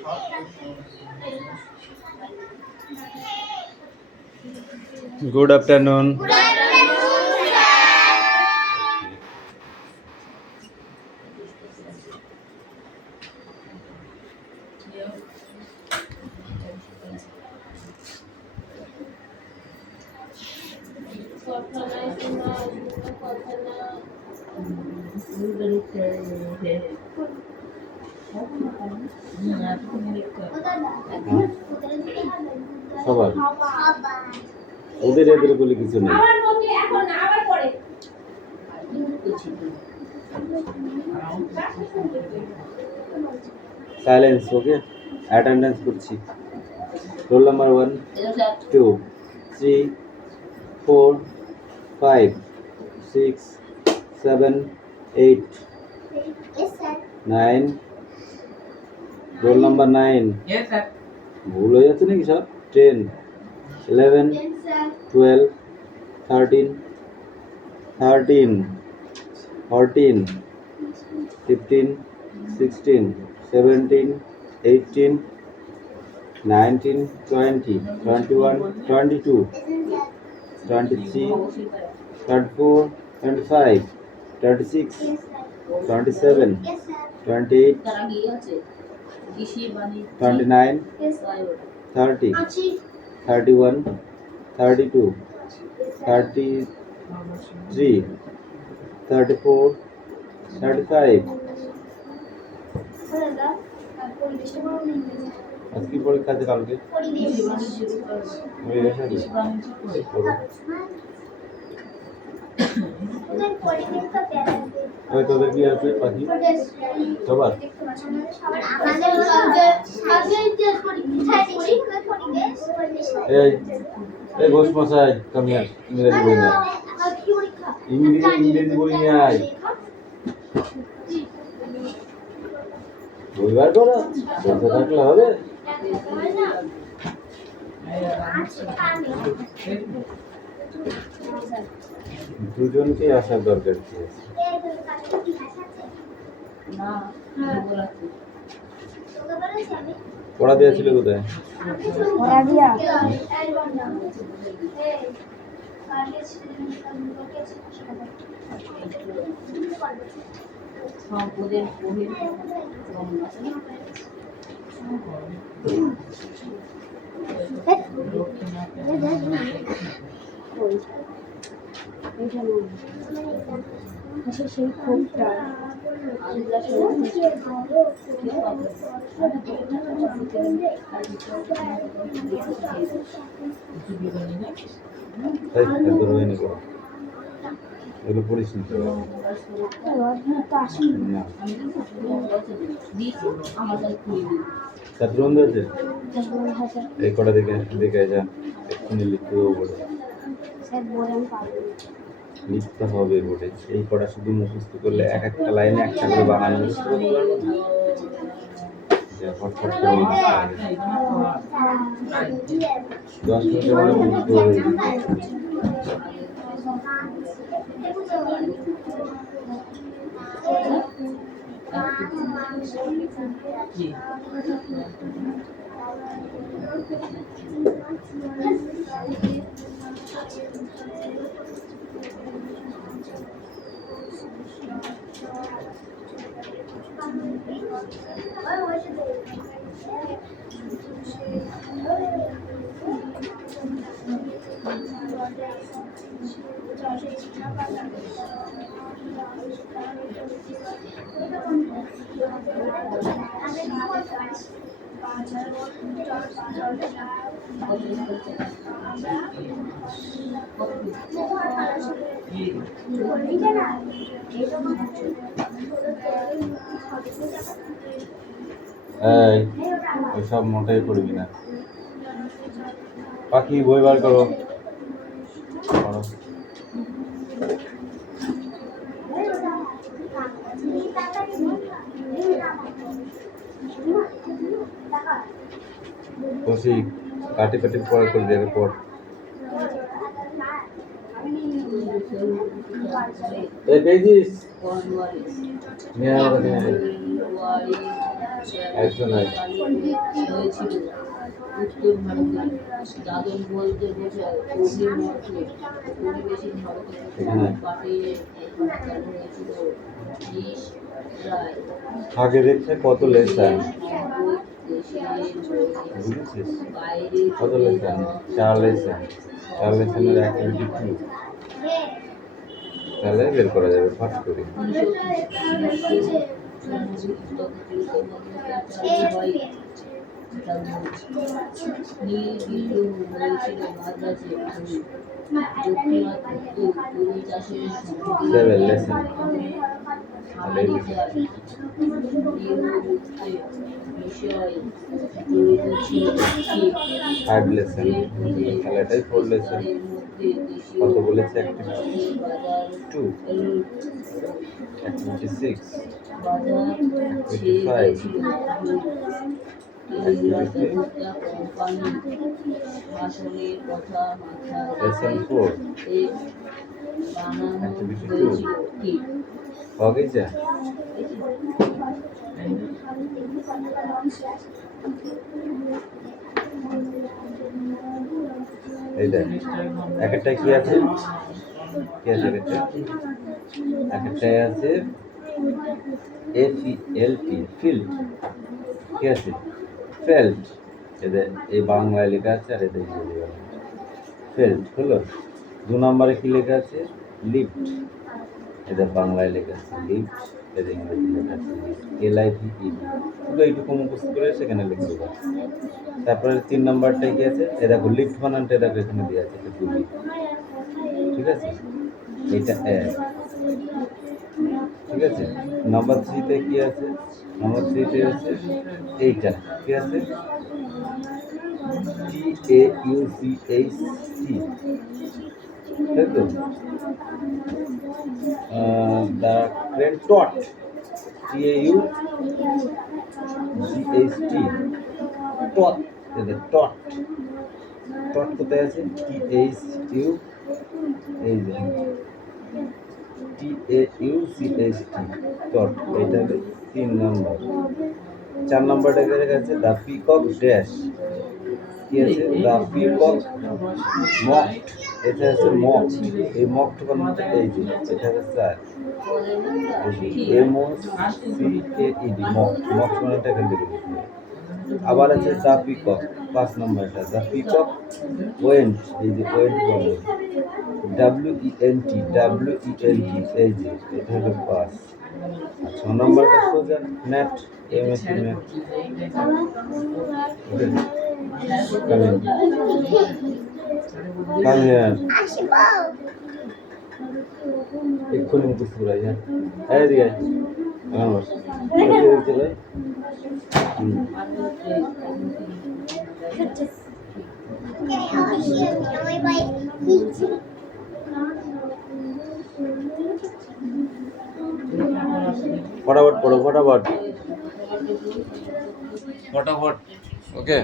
Good afternoon. Good afternoon, sir. সবার ওদের এদের বলে কিছু নেই। সাইলেন্স, ওকে? অ্যাটেন্ডেন্স করছি। Roll number 1 2 3 4 5 6 7 8 Yes, sir. 9 roll number 9 ভুল হয়ে যাচ্ছে নাকি সব? 10 11 Yes, sir. 12 13 13 14 15 16 17 18 19 20 21 22 23 24 25 26 Yes, sir. 27 Yes, sir. 28 29 Yes, sir. 30 Achi. 31 32 33 34 35 আজকে পরীক্ষা আছে কালকে ওই তোদের কি আছে পাখি সবার এই এই ঘোষ মশাই তুমি ইংরেজি বই নিয়ে ইংরেজি বই নিয়ে আয় বই বার করো বসে থাকলে হবে দুজনকে আসার দরকার কি আছে পড়া দেওয়া ছিল কোথায় সেই খুবটা এগুলো পড়িস নি না ছাত্র বন্ধু আছে এই কটা দেখে দেখে যা এক্ষুনি লিখতে দেবো বলে লিখতে হবে বলে এই কটা শুধু মুখস্থ করলে এক একটা লাইনে একটা করে বানান মুখস্থ করতে পারবো না ফটফট করে লিখতে হবে 10 মিনিটের মধ্যে মুখস্থ হয়ে সব মোটেই পড়বি না পাখি বই বার করো কৌশিক কাটি কাটি পড়া করে দেবে পড় এই পেয়েছিস নিয়ে আমার কাছে একশো নয়। হয়েছিল উত্তর ভারতে। দাদন বলতে বোঝায় অভিমত পরিবেশী ভারতে এখানে পাঠিয়ে চালু হয়েছিল প্রায় আগে দেখছে কত লেসন দেশের বুঝেছিস? বাইরে কত লেসন? 4 লেসন। 4 লেসনের অ্যাক্টিভিটি 2 তাহলে বের করা যাবে ফাট করে। Seven lesson. Five lesson. তাহলে এটাই 4 lesson। কত বলেছে activity? 2 activity 6 activity 5 lesson 4 activity 2 हो गई जा এই দেখ একটা কি আছে কি আছে একটা আছে FELT ফিল্ড কি আছে ফেল্ট এদের এই বাংলায় লেখা আছে আর এদের ইংরেজি ফেল্ট হলো 2 নম্বরে কি লেখা আছে লিফট এদের বাংলায় লেখা আছে লিফট এদের ইংরেজি লেখা আছে LIFT শুধু এইটুকু মুখস্থ করে সেখানে লিখে দেবো তারপরে 3 নম্বরটা কি আছে এ দেখো লিফট বানানটা দেখো এখানে দেওয়া আছে এটা তুলি ঠিক আছে এটা ঠিক আছে নাম্বার 3 তে কি আছে নাম্বার 3 তে আছে এইটা কি আছে TAUCHT তাই তো the train tot TAUCHT tot এটা tot tot কোথায় আছে THU এই যে TAUCHT tot এটা হলো 3 নম্বর 4 নম্বরটা লেখা আছে the peacock dash কি আছে the peacock mocked এটা আছে mocked এই mocked বানানটা এই যে এটা হচ্ছে MOCKED mocked বানানটা এখানে লিখে দিতে আবার আছে the peacock 5 নম্বরটা the peacock went এই যে went বানান WENT এই যে এটা হলো 5 আর 6 নম্বরটা সোজা net MAT net Come here. এক্ষুনি মুখস্থ করাই হ্যাঁ এই দিকে আমার বস চলে फटाफट पढ़ो फटाफट फटाफट ओके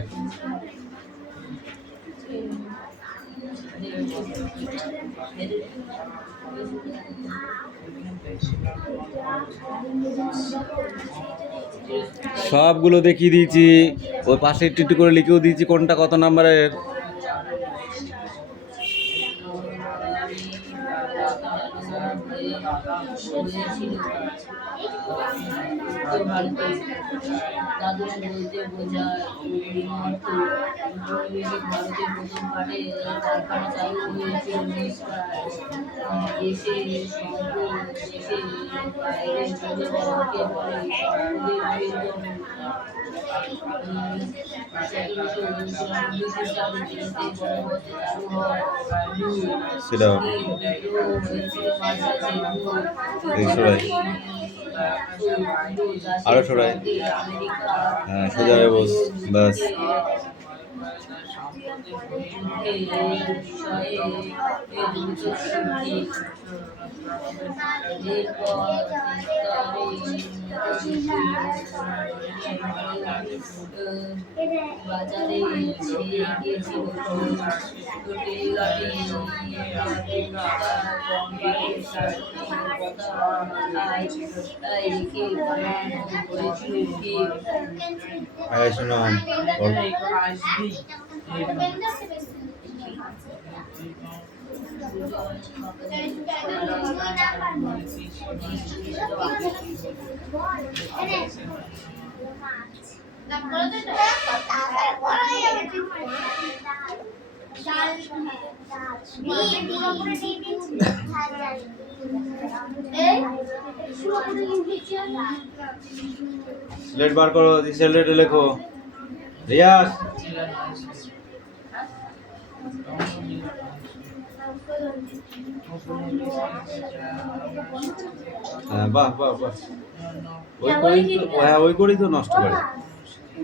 সবগুলো দেখিয়ে দিয়েছি ওই পাশে একটু করে লিখেও দিয়েছি কোনটা কত নাম্বারের দাদন বলতে বোঝায় ভারতের প্রথম পাটে কারখানা চালু হয়েছিল দেশে দেশে বাইরে চলে যাওয়াকে বলে আরো সরাই হ্যাঁ সোজা হয়ে বস বাস এরপর বাজারে সে গিয়েছিল শোনো স্লেট বার করো, স্লেটে লেখো। রিয়াজ হ্যাঁ, বাহ বাহ বাহ, ওই করেই তো নষ্ট করে।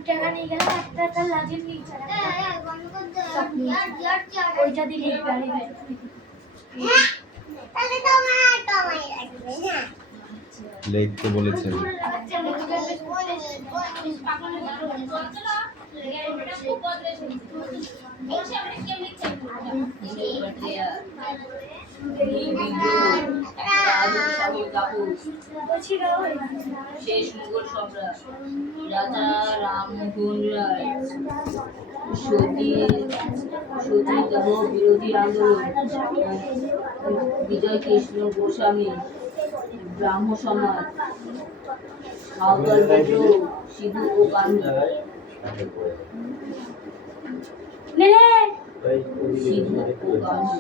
টাকা নিয়ে গেলে একটা লাগিয়ে দিয়েছে ওইটা দিয়ে গাড়ি তাহলে তোমায় রাখবে। হ্যাঁ, লিখতে বলেছেন। শেষ মুঘল সম্রাট রাজা রামমোহন রায় সতীদাহ বিরোধী আন্দোলন বিজয় কৃষ্ণ গোস্বামী ব্রাহ্ম সমাজ সাঁওতাল বিদ্রোহ সিধু ও কানু সিধু ও কানু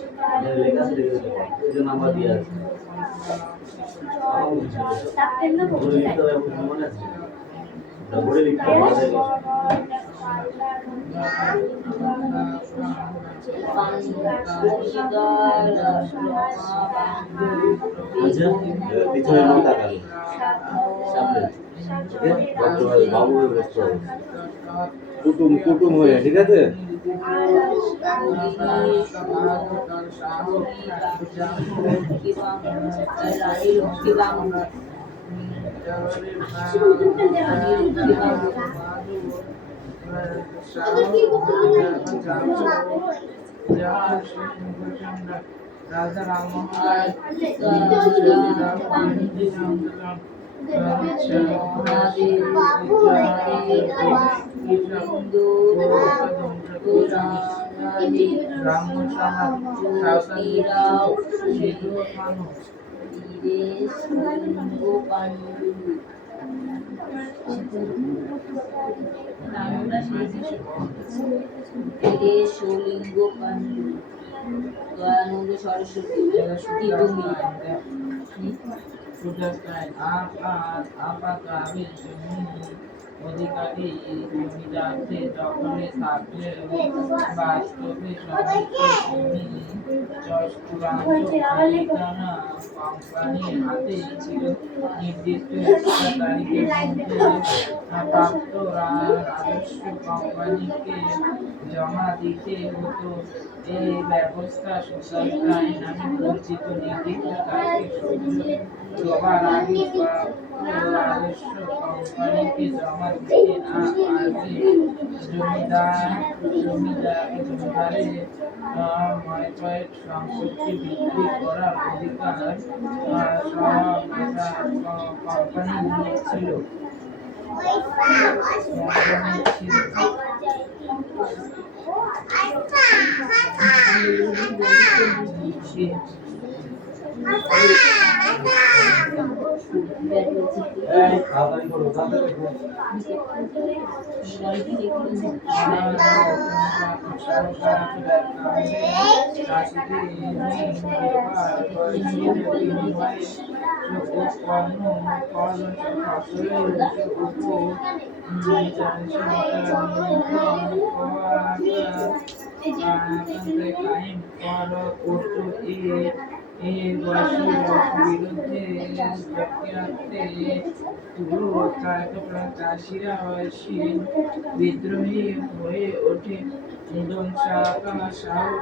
কুটুম কুটুম হয়ে, ঠিক আছে। রাজা রামমোহন লিঙ্গ পাণ্ডু দয়ানন্দ সরস্বতী তুমি অধিকারী জমিদারকে দখলে থাকলে বাস্তবে কোম্পানির হাতে ছিল। নির্দিষ্ট একটা তারিখের মধ্যে প্রাপ্ত রাজস্ব কোম্পানিকে জমা দিতে হতো। এই ব্যবস্থা সোসাইটি আইন নামে পরিচিত। নির্দিষ্ট তারিখে সবার আগে রাজস্ব কোম্পানিকে জমা দিতে না পারলে জমিদারের ময়পয়েট সম্পত্তি বিক্রি করার অধিকার কোম্পানির ছিল। চাষিরা বিদ্রোহী হয়ে ওঠে। Indon Shaka Shau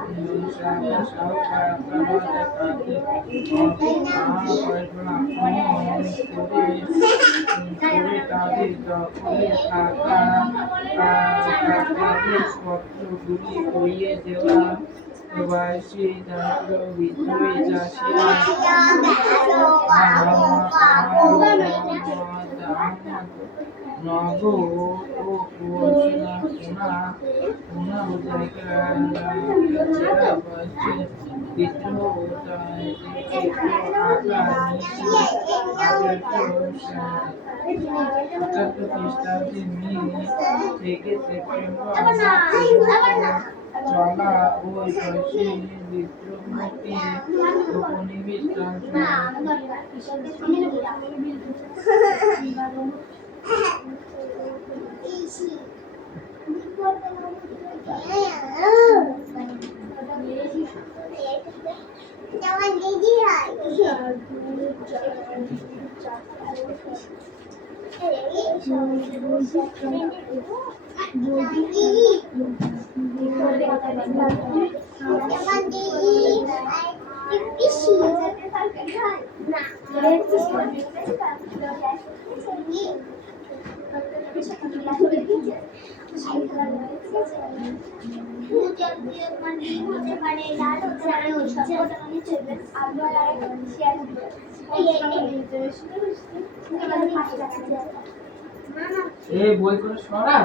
নগো ও কুয়াশা কোনা জায়গা বসে বিদ্রোহটায় খ্রিস্টাব্দে মে থেকে সেপ্টেম্বর চলা ওই বয়সে বিদ্রোহটি উপনিবেশিত Jangan gigi lagi. Jangan gigi. Isi. এই বই করে সরা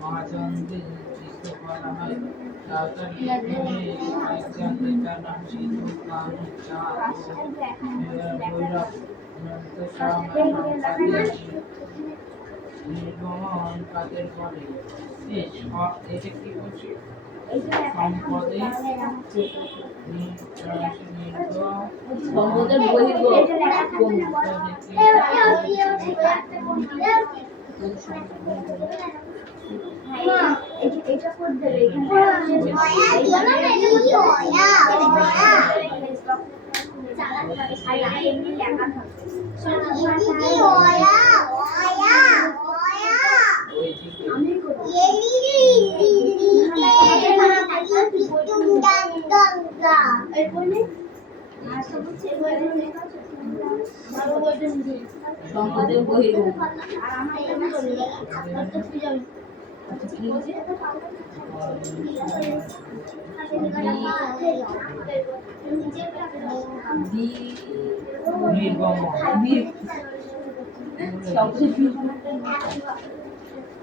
মহাচন্দ্রের চিত্র করা হয় তাড়াতাড়ি একজন নেতার নাম ছিল ভৈরব নির্গমন কাদের বলে এটা কি বলছে সম্পদে সম্পদের বহির্গত এটা করতে এমনি লেখা সম্পদের বহির্গত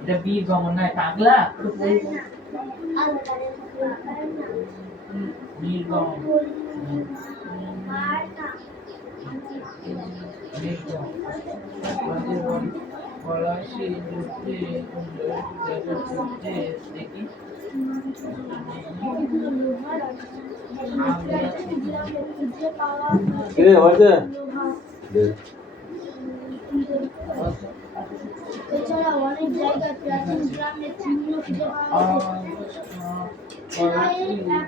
এটা বীর গমন না পাগলা নির্গম পলাশী যুদ্ধে দেখি কিরে হয়েছে এছাড়া অনেক জায়গায় প্রাচীন গ্রামের চিহ্ন খুঁজে পাওয়া প্রায় 1000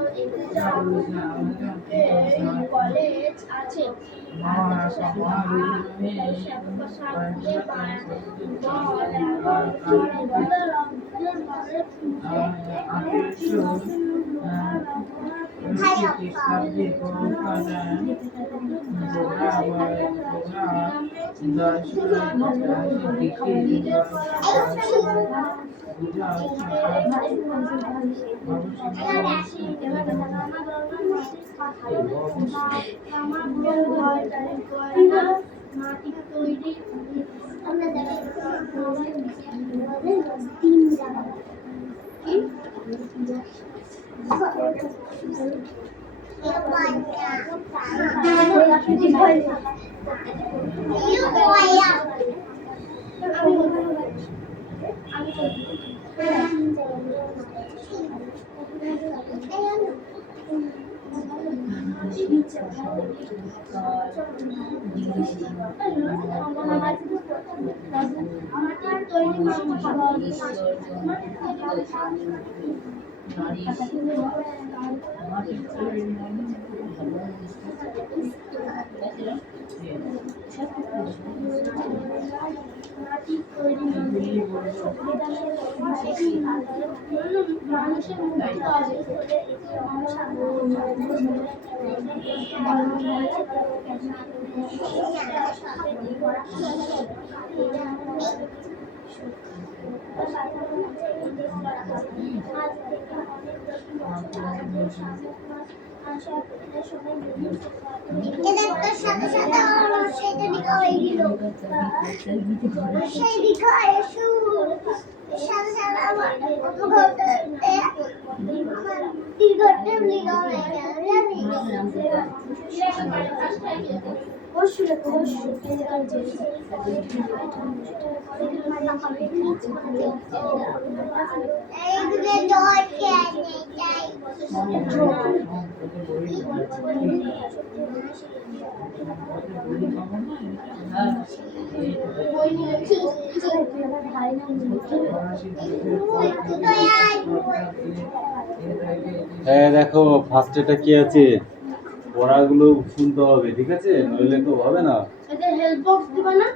অতীতের এছাড়া অনেক কলেজ আছে খ্রিস্টাব্দে গোপালন মাটি তৈরি আমরা তিন জায়গা মানুষের সাথে সাথে সেটা দিকে হয়ে গেল সেই দিকে সাথে সাথে আমার দীর্ঘটা লিখা হয়ে গেল হ্যাঁ দেখো ফার্স্টেটা কি আছে, পড়াগুলো শুনতে হবে, ঠিক আছে, নইলে তো হবে না। এদের হেল্প বক্স দিবা না?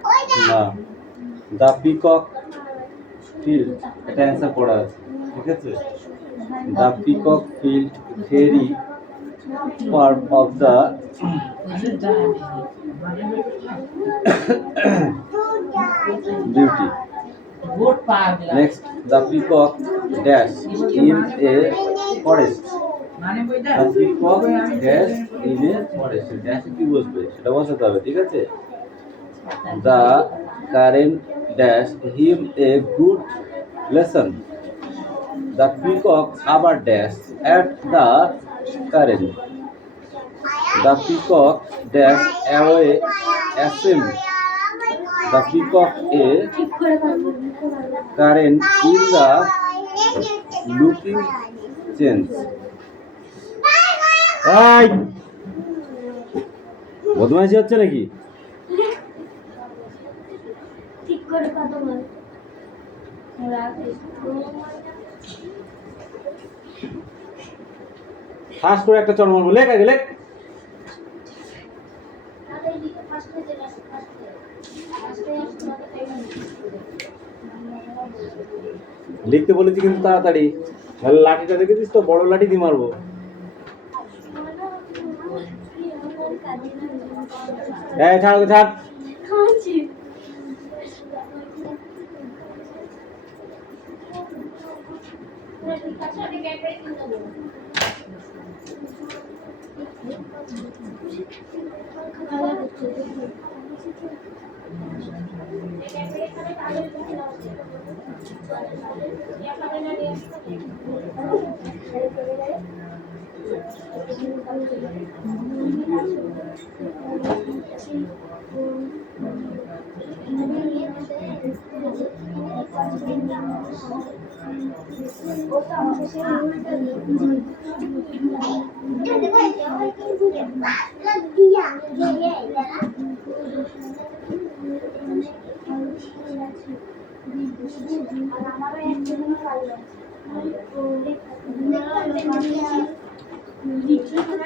না, দ্য পিকক ফিল্ড, এটা অ্যান্সার পড়া আছে, ঠিক আছে। The peacock field ferry part of the beauty. ভোট পাগলা next, the peacock dash in a forest. মানে বইটা the peacock dash in a forest, ড্যাশে কি বসবে সেটা বসাতে হবে, ঠিক আছে। The current dash him a good lesson. The peacock আবার dash at the current. The peacock dash away অ্যাসেম। The peacock a current in the looking change. এই বদমাইশি হচ্ছে নাকি? ঠিক করে কথা বল। ফাঁস করে একটা চড় মারবো, লেখ আগে লেখ। লিখতে বলেছি কিন্তু তাড়াতাড়ি, তাহলে লাঠিটা দেখেছিস তো, বড় লাঠি দিয়ে মারবো। এই ছাড় ওকে, ছাড়।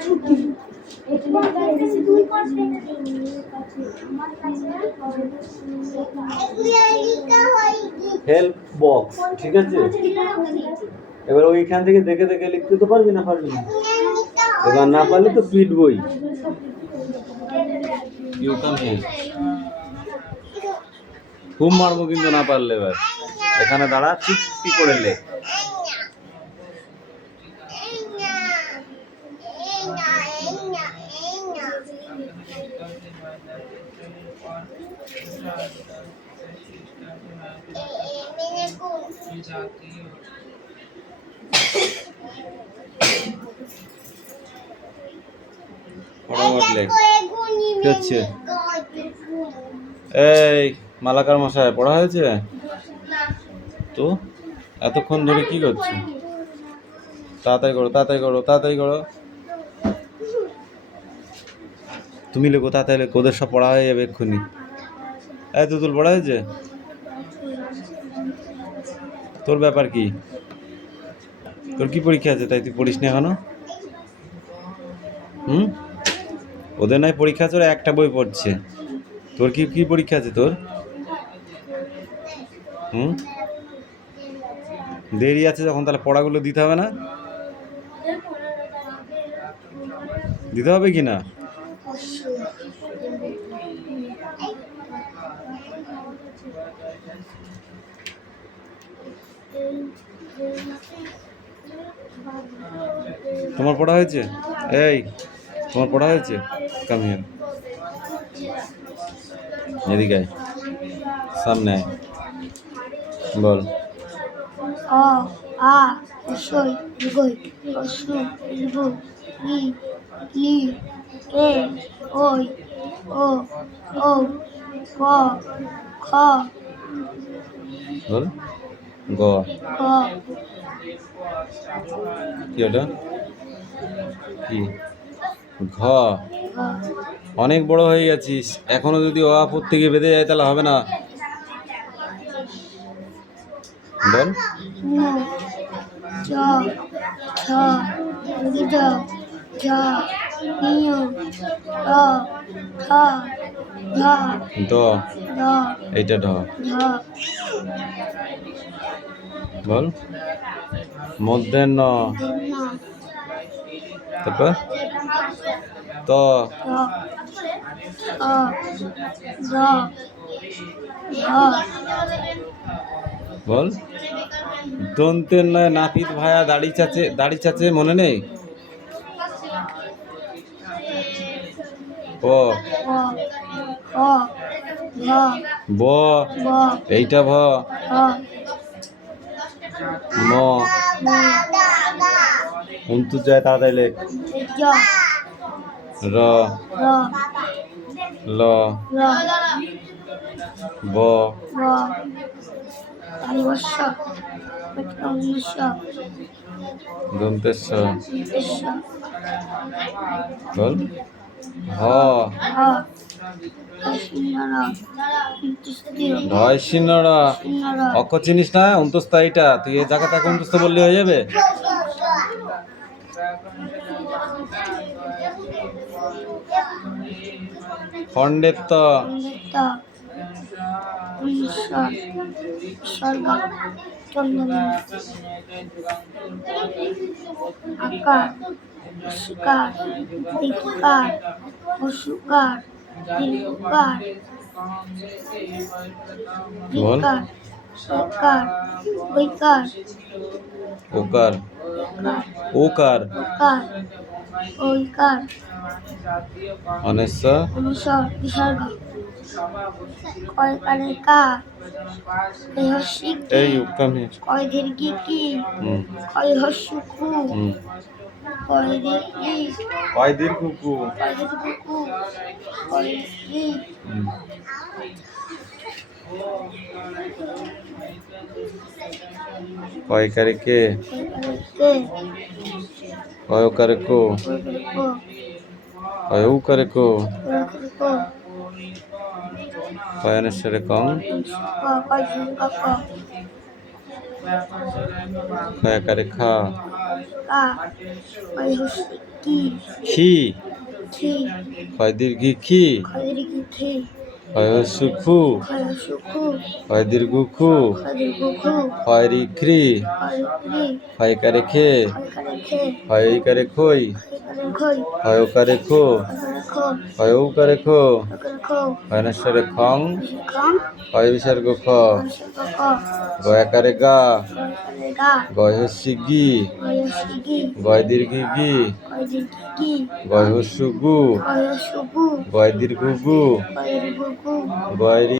ছুটি হেল্প বক্স, ঠিক আছে। এবার ওইখান থেকে দেখে দেখে লিখতে তো পারবি না? এবার না পারলে তো পিট বই। You come here. খুব মারবো কিন্তু না পারলে। এবার এখানে দাঁড়া, চুপটি করে লেখ। ফটাফট লেখ। কি হচ্ছে? এই মালাকার মশাই, পড়া হয়েছে তো? এতক্ষণ ধরে কি করছো? তাড়াতাড়ি করো, তাড়াতাড়ি করো, তাড়াতাড়ি করো। তুমি লেখো, তাড়াতাড়ি লেখো, ওদের সব পড়া হয়ে যাবে এক্ষুনি। এই তুতুল, পড়া হয়েছে? তোর ব্যাপার কি? তোর কি পরীক্ষা আছে তাই তুই পড়িস না এখনো? ওদের নয় পরীক্ষা আছে, ওরা একটা বই পড়ছে। তোর কি কি পরীক্ষা আছে তোর? দেরি আছে যখন, তাহলে পড়াগুলো দিতে হবে না? দিতে হবে কি না? তোমার পড়া হয়েছে? এই তোমার পড়া হয়েছে? কাম হিয়ার, এদিকে আয়, সামনে আয়, বল। অ আ হ্রস্বই দীর্ঘই হ্রস্ব দীর্ঘ ই লি এ ওই ও ও ক খ বল। গ। গ কি ওটা? কি? ঘ। ঘ অনেক বড় হয়ে গেছিস, এখনো যদি অ পড়তে গিয়ে বেঁধে যায় তাহলে হবে না। বল। ঞ চ ছ জ ঝ ঞ র ঠ ঢ দ। ঢ এইটা ঢ। ঝ বল। মধ্যে ন। ন তারপর ত। ত থ দ ধ বল। দন্তের নয় নাপিত ভায়া দাড়ি চাচে, দাড়ি চাচে মনে নেই? প। প খ ঘ ব। ব এইটা ভ। ঠ ম। ম অন্তু যায়, তাড়াতাড়ি লেখ। জ র। র ল। র ব। ব তালিবর্ষ উনিশ দন্তেশ্ব। উদ্দেশ্য বল। হ। হ শূন্য ঢয় শূন্যরা। শূন্য অক্ষর চিনিস না? অন্তস্থ এইটা, তুই এই জায়গা তাকে অন্তস্থ বললে হয়ে যাবে। খণ্ডের ত। স্বর্গ চন্দন আকার অস্কার দীর্ঘকার অসুকার দীর্ঘকার বল। বিকার সকার বৈকার ওকার। ওকার। ওকার ঐকার অনেশ্বর। অনুসর বিসর্গ কয়কারে কা হস্যি এই কাম হিয়ার। কয় দীর্ঘি কি হুম। কয় হস্যু কু হুম। কয় দীর্ঘি কয় দীর্ঘ কু। কয় দীর্ঘ কু কয় দীর্ঘি হুম। কয়কারে কে। কে কয়কারে কো। কয়কারে কো কয়ৌকারে কো। কয়কারে কো কয়নেশ্বরে কম। কয় দীর্ঘ ক কয়কারে খা। কা কয় হস্যি কি খি। খি ক্ষয় দীর্ঘি খি খদীর্ঘি খি ক্ষয় হস্যু খু খয়সু খু ক্ষয় দীর্ঘ খু খদীর্ঘ খু ক্ষয় রি খ্রি খয়ক্রি ক্ষয়কারে খে খয়কারে খে ক্ষয়ইকারে খই খয়কারে খই ক্ষয়কারে খো খয়কারে খো ক্ষয়ৌকারে খো খয়কারে খো ক্ষয়নশ্বরে খং খং ক্ষয় বিসর্গ খ খয়সর্গ খ গয়াকারে গা খয়কারে গা গয় হস্যি গি খয়সি গি গয় দীর্ঘি গি খয়দীর্ঘি গি গয় হস্যু গু খয়সু গু গয় দীর্ঘ গু খয়দীর্ঘ গু গয় রি